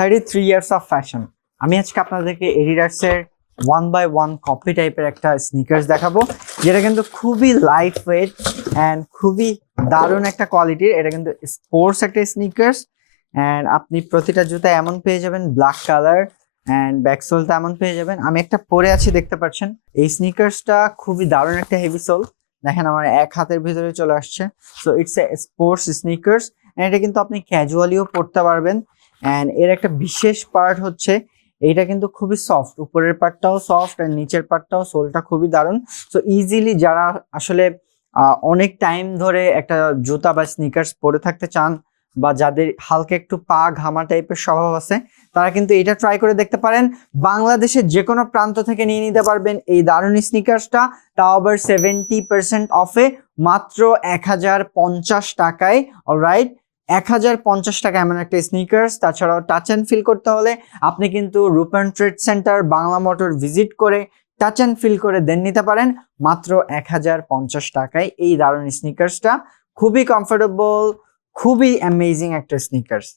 Thirty three years of fashion আমি আজকে আপনাদেরকে এডিডাসের ওয়ান বাই ওয়ান কপি টাইপের একটা স্নিকার্স দেখাবো, যেটা কিন্তু খুবই লাইট ওয়েট অ্যান্ড খুবই দারুণ একটা কোয়ালিটির এটা কিন্তু স্পোর্টস একটা স্নিকার্স অ্যান্ড আপনি প্রতিটা জুতা এমন পেয়ে যাবেন ব্ল্যাক কালার অ্যান্ড ব্যাকসোলটা এমন পেয়ে যাবেন। আমি একটা পরে আছি, দেখতে পাচ্ছেন। এই স্নিকার্সটা খুবই দারুণ একটা হেভি সোল দেখেন আমার এক হাতের ভিতরে চলে আসছে। So it's a sports sneakers এটা কিন্তু আপনি ক্যাজুয়ালিও পড়তে পারবেন। অ্যান্ড এর একটা বিশেষ পার্ট হচ্ছে, এইটা কিন্তু খুবই সফট উপরের পার্টটাও সফট আর নিচের পার্টটাও সোলটা খুবই দারুণ। সো ইজিলি যারা আসলে অনেক টাইম ধরে একটা জুতা বা স্নিকার্স পরে থাকতে চান বা যাদের হালকা একটু পা ঘামা টাইপের স্বভাব আছে, তারা কিন্তু এটা ট্রাই করে দেখতে পারেন। বাংলাদেশের যে কোনো প্রান্ত থেকে নিয়ে নিতে পারবেন এই দারুণ স্নিকার্সটা তাও আবার সেভেন্টি পার্সেন্ট অফে মাত্র এক হাজার পঞ্চাশ টাকায় অলরাইট এক হাজার পঞ্চাশ টাকা এমন একটা স্নিকার্স তাছাড়াও টাচ অ্যান্ড ফিল করতে হলে আপনি কিন্তু Rupayan trade centre, Bangla motor visit করে টাচ অ্যান্ড ফিল করে দেন নিতে পারেন। মাত্র এক হাজার পঞ্চাশ টাকায় এই দারুণ স্নিকার্সটা খুবই কমফোর্টেবল খুবই অ্যামেজিং একটা স্নিকার্স